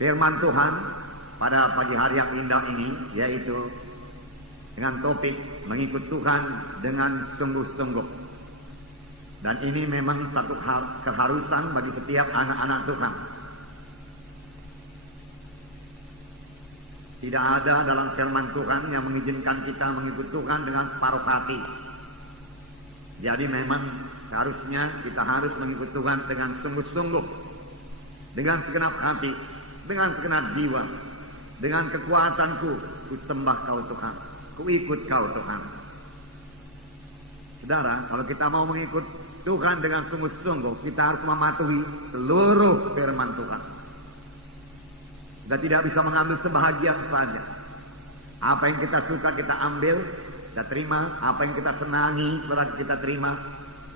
firman Tuhan pada pagi hari yang indah ini, yaitu dengan topik mengikut Tuhan dengan sungguh-sungguh. Dan ini memang satu keharusan bagi setiap anak-anak Tuhan. Tidak ada dalam firman Tuhan yang mengizinkan kita mengikut Tuhan dengan separuh hati. Jadi memang seharusnya kita harus mengikut Tuhan dengan sungguh-sungguh, dengan segenap hati, dengan segenap jiwa, dengan kekuatanku, ku sembah Kau Tuhan, ku ikut Kau Tuhan. Saudara, kalau kita mau mengikut Tuhan dengan sungguh-sungguh, kita harus mematuhi seluruh firman Tuhan. Kita tidak bisa mengambil sebahagian saja. Apa yang kita suka kita ambil, kita terima. Apa yang kita senangi kita terima,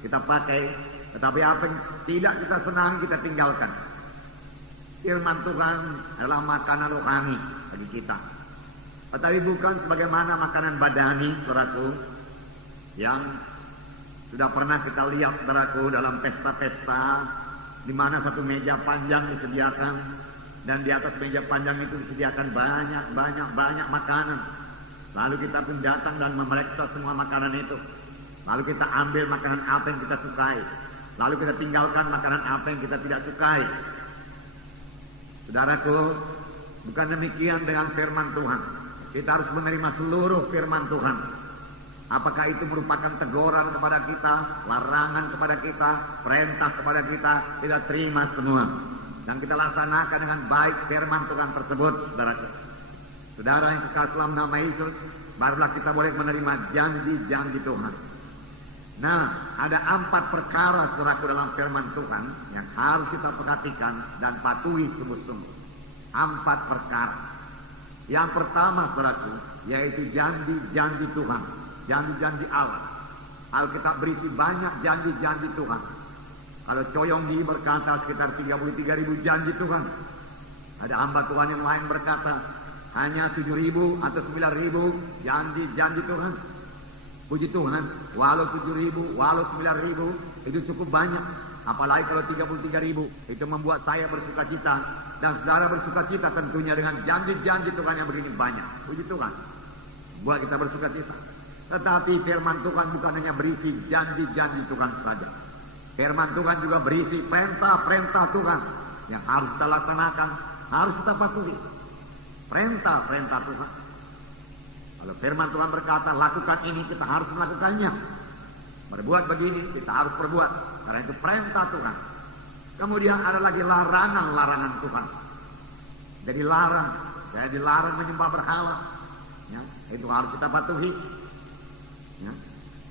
kita pakai. Tetapi apa yang tidak kita senangi kita tinggalkan. Firman Tuhan adalah makanan rohani bagi kita. Tetapi bukan sebagaimana makanan badani, saudaraku, yang sudah pernah kita lihat, saudaraku, dalam pesta-pesta di mana satu meja panjang disediakan. Dan di atas meja panjang itu disediakan banyak makanan. Lalu kita pun datang dan memeriksa semua makanan itu. Lalu kita ambil makanan apa yang kita sukai. Lalu kita tinggalkan makanan apa yang kita tidak sukai. Saudaraku, bukan demikian dengan firman Tuhan. Kita harus menerima seluruh firman Tuhan. Apakah itu merupakan teguran kepada kita, larangan kepada kita, perintah kepada kita, kita terima semua. Dan kita laksanakan dengan baik firman Tuhan tersebut, saudara. Saudara yang kekasih dalam nama Yesus, barulah kita boleh menerima janji-janji Tuhan. Nah, ada 4 perkara, saudaraku, dalam firman Tuhan yang harus kita perhatikan dan patuhi sungguh-sungguh. 4 perkara. Yang pertama, saudaraku, yaitu janji-janji Tuhan, janji-janji Allah. Alkitab berisi banyak janji-janji Tuhan. Kalau Coyonggi berkata sekitar 33.000 janji Tuhan. Ada hamba Tuhan yang lain berkata hanya 7.000 atau 9.000 janji-janji Tuhan. Puji Tuhan, walau 7.000, walau 9.000 itu cukup banyak. Apalagi kalau 33.000, itu membuat saya bersuka cita. Dan saudara bersuka cita tentunya dengan janji-janji Tuhan yang begini banyak. Puji Tuhan, buat kita bersuka cita. Tetapi firman Tuhan bukan hanya berisi janji-janji Tuhan saja. Firman Tuhan juga berisi perintah-perintah Tuhan yang harus kita laksanakan, harus kita patuhi. Perintah-perintah Tuhan. Kalau firman Tuhan berkata, lakukan ini, kita harus melakukannya. Berbuat begini, kita harus berbuat. Karena itu perintah Tuhan. Kemudian ada lagi larangan-larangan Tuhan. Jadi saya dilarang menyembah berhala. Ya, itu harus kita patuhi. Ya.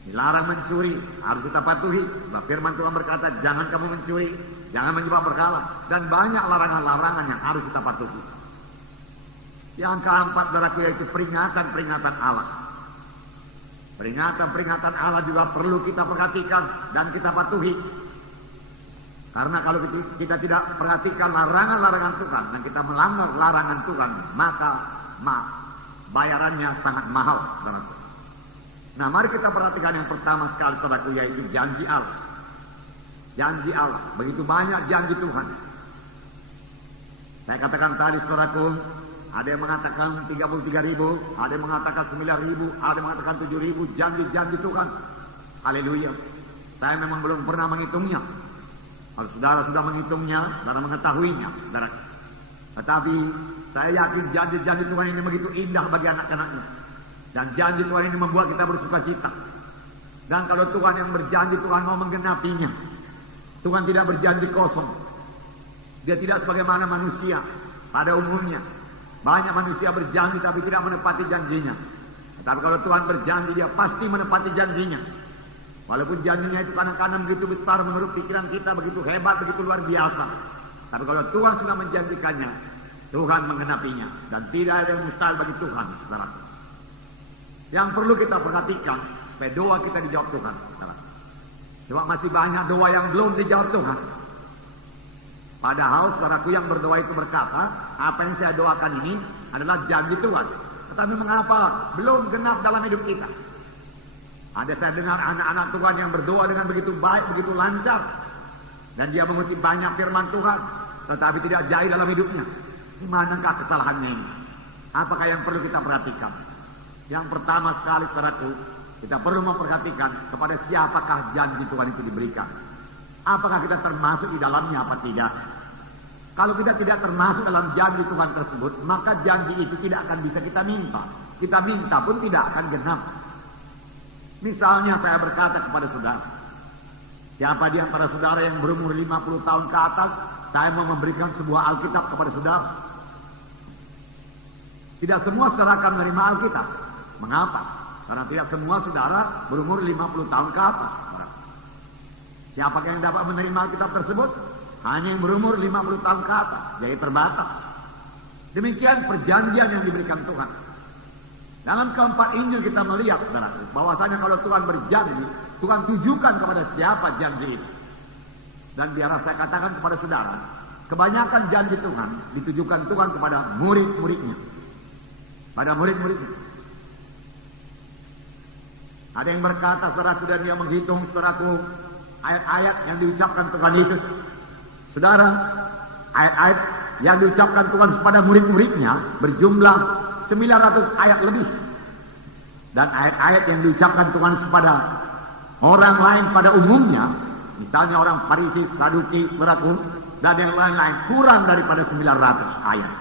Dilarang mencuri, harus kita patuhi. Sebab firman Tuhan berkata, jangan kamu mencuri, jangan menyembah berhala. Dan banyak larangan-larangan yang harus kita patuhi. Yang keempat, saudaraku, yaitu peringatan-peringatan Allah. Peringatan-peringatan Allah juga perlu kita perhatikan dan kita patuhi. Karena kalau kita tidak perhatikan larangan-larangan Tuhan dan kita melanggar larangan Tuhan, maka bayarannya sangat mahal, saudaraku. Nah, mari kita perhatikan yang pertama sekali, saudaraku, yaitu janji Allah. Janji Allah, begitu banyak janji Tuhan. Saya katakan tadi, saudaraku, ada yang mengatakan 33.000, ada yang mengatakan 9.000, ada yang mengatakan 7.000 janji-janji Tuhan. Haleluya. Saya memang belum pernah menghitungnya. Kalau saudara sudah menghitungnya, saudara mengetahuinya, saudara. Tetapi saya yakin janji-janji Tuhan ini begitu indah bagi anak-anaknya. Dan janji Tuhan ini membuat kita bersuka cita. Dan kalau Tuhan yang berjanji, Tuhan mau menggenapinya. Tuhan tidak berjanji kosong. Dia tidak sebagaimana manusia pada umumnya. Banyak manusia berjanji tapi tidak menepati janjinya. Tapi kalau Tuhan berjanji, dia pasti menepati janjinya. Walaupun janjinya itu kadang-kadang begitu besar menurut pikiran kita, begitu hebat, begitu luar biasa. Tapi kalau Tuhan sudah menjanjikannya, Tuhan menggenapinya. Dan tidak ada yang mustahil bagi Tuhan, saudara. Yang perlu kita perhatikan, supaya doa kita dijawab Tuhan. Cuma masih banyak doa yang belum dijawab Tuhan. Padahal saudaraku yang berdoa itu berkata, apa yang saya doakan ini adalah janji Tuhan. Tetapi mengapa belum genap dalam hidup kita? Ada saya dengar anak-anak Tuhan yang berdoa dengan begitu baik, begitu lancar. Dan dia mengutip banyak firman Tuhan, tetapi tidak jahil dalam hidupnya. Di manakah kesalahannya ini? Apakah yang perlu kita perhatikan? Yang pertama sekali, saudaraku, kita perlu memperhatikan kepada siapakah janji Tuhan itu diberikan. Apakah kita termasuk di dalamnya apa tidak? Kalau kita tidak termasuk dalam janji Tuhan tersebut, maka janji itu tidak akan bisa kita minta. Kita minta pun tidak akan genap. Misalnya saya berkata kepada saudara, siapa di antara saudara yang berumur 50 tahun ke atas, saya mau memberikan sebuah Alkitab kepada saudara. Tidak semua saudara akan menerima Alkitab. Mengapa? Karena tidak semua saudara berumur 50 tahun ke atas. Siapakah yang dapat menerima Alkitab tersebut? Hanya yang berumur 50 tahun ke atas. Jadi terbatas. Demikian perjanjian yang diberikan Tuhan. Dalam keempat Injil kita melihat, saudara, bahwasanya kalau Tuhan berjanji, Tuhan tujukan kepada siapa janji itu. Dan biarlah saya katakan kepada saudara, kebanyakan janji Tuhan ditujukan Tuhan kepada murid-muridnya. Pada murid-muridnya. Ada yang berkata, saudaraku, dan dia menghitung, saudaraku, ayat-ayat yang diucapkan Tuhan Yesus. Saudara, ayat-ayat yang diucapkan Tuhan kepada murid-muridnya berjumlah 900 ayat lebih. Dan ayat-ayat yang diucapkan Tuhan kepada orang lain pada umumnya, misalnya orang Farisi, Saduki, saudaraku, dan yang lain-lain, kurang daripada 900 ayat.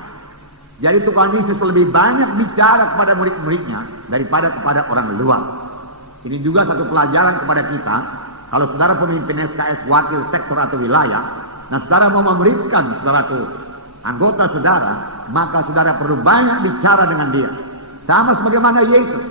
Jadi Tuhan Yesus lebih banyak bicara kepada murid-muridnya daripada kepada orang luar. Ini juga satu pelajaran kepada kita. Kalau saudara pemimpin SKS, wakil sektor atau wilayah, nah saudara mau memberikan saudaraku anggota saudara, maka saudara perlu banyak bicara dengan dia. Sama sebagaimana Yesus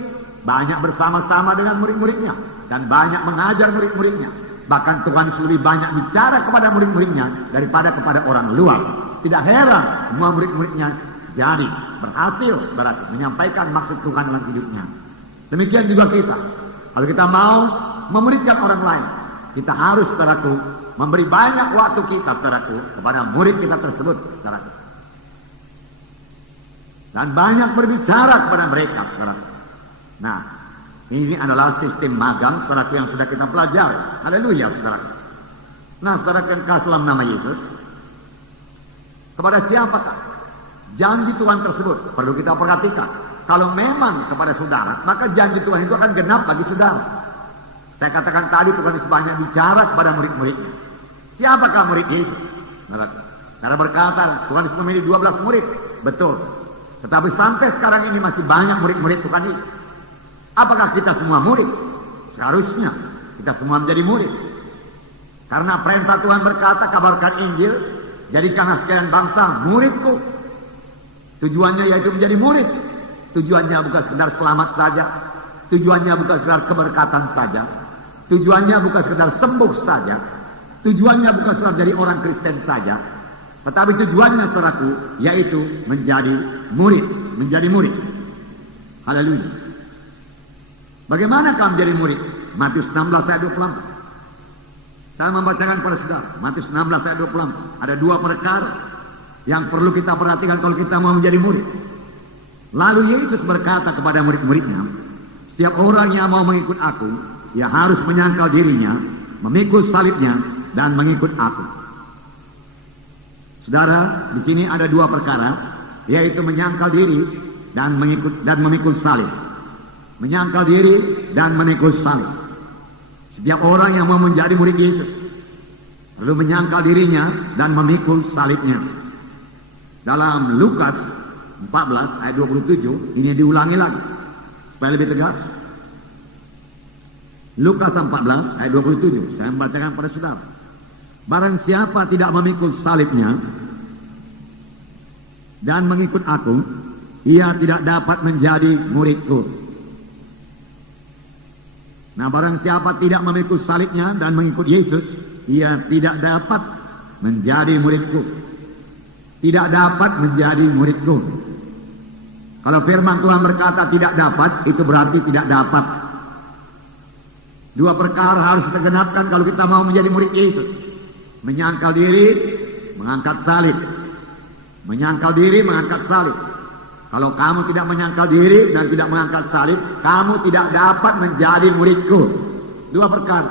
banyak bersama-sama dengan murid-muridnya dan banyak mengajar murid-muridnya. Bahkan Tuhan lebih banyak bicara kepada murid-muridnya daripada kepada orang luar. Tidak heran semua murid-muridnya jadi berhasil berarti menyampaikan maksud Tuhan dalam hidupnya. Demikian juga kita. Kalau kita mau memberikan orang lain, kita harus, saudaraku, memberi banyak waktu kita, saudaraku, kepada murid kita tersebut, saudaraku. Dan banyak berbicara kepada mereka, saudaraku. Nah, ini adalah sistem magang, saudaraku, yang sudah kita pelajari. Haleluya, saudaraku. Nah, saudaraku yang kasih dalam nama Yesus, kepada siapakah janji Tuhan tersebut? Perlu kita perhatikan. Kalau memang kepada saudara, maka janji Tuhan itu akan genap bagi saudara. Saya katakan tadi Tuhan Yesus banyak bicara kepada murid-muridnya. Siapakah murid Yesus? Cara berkata, Tuhan Yesus memilih 12 murid. Betul. Tetapi sampai sekarang ini masih banyak murid-murid Tuhan Yesus. Apakah kita semua murid? Seharusnya kita semua menjadi murid. Karena perintah Tuhan berkata, kabarkan Injil, jadikanlah sekalian bangsa muridku. Tujuannya yaitu menjadi murid. Tujuannya bukan sekedar selamat saja. Tujuannya bukan sekedar keberkatan saja. Tujuannya bukan sekedar sembuh saja. Tujuannya bukan sekedar jadi orang Kristen saja. Tetapi tujuannya, saudaraku, yaitu menjadi murid. Menjadi murid. Haleluya. Bagaimana kamu menjadi murid? Matius 16 ayat 24. Saya membacakan kepada saudara. Matius 16 ayat 24. Ada dua perkara yang perlu kita perhatikan kalau kita mau menjadi murid. Lalu Yesus berkata kepada murid-muridnya, setiap orang yang mau mengikut aku, ia harus menyangkal dirinya, memikul salibnya, dan mengikut aku. Saudara, di sini ada dua perkara, yaitu menyangkal diri dan memikul salib. Menyangkal diri dan memikul salib. Setiap orang yang mau menjadi murid Yesus perlu menyangkal dirinya dan memikul salibnya. Dalam Lukas 14 ayat 27 ini diulangi lagi supaya lebih tegas. Lukas 14 ayat 27 saya membacakan pada saudara. Barang siapa tidak memikul salibnya dan mengikut aku, ia tidak dapat menjadi muridku. Nah, barang siapa tidak memikul salibnya dan mengikut Yesus, ia tidak dapat menjadi muridku. Tidak dapat menjadi muridku. Kalau firman Tuhan berkata tidak dapat, itu berarti tidak dapat. Dua perkara harus kita genapkan kalau kita mau menjadi murid Yesus. Menyangkal diri, mengangkat salib. Menyangkal diri, mengangkat salib. Kalau kamu tidak menyangkal diri dan tidak mengangkat salib, kamu tidak dapat menjadi muridku. Dua perkara.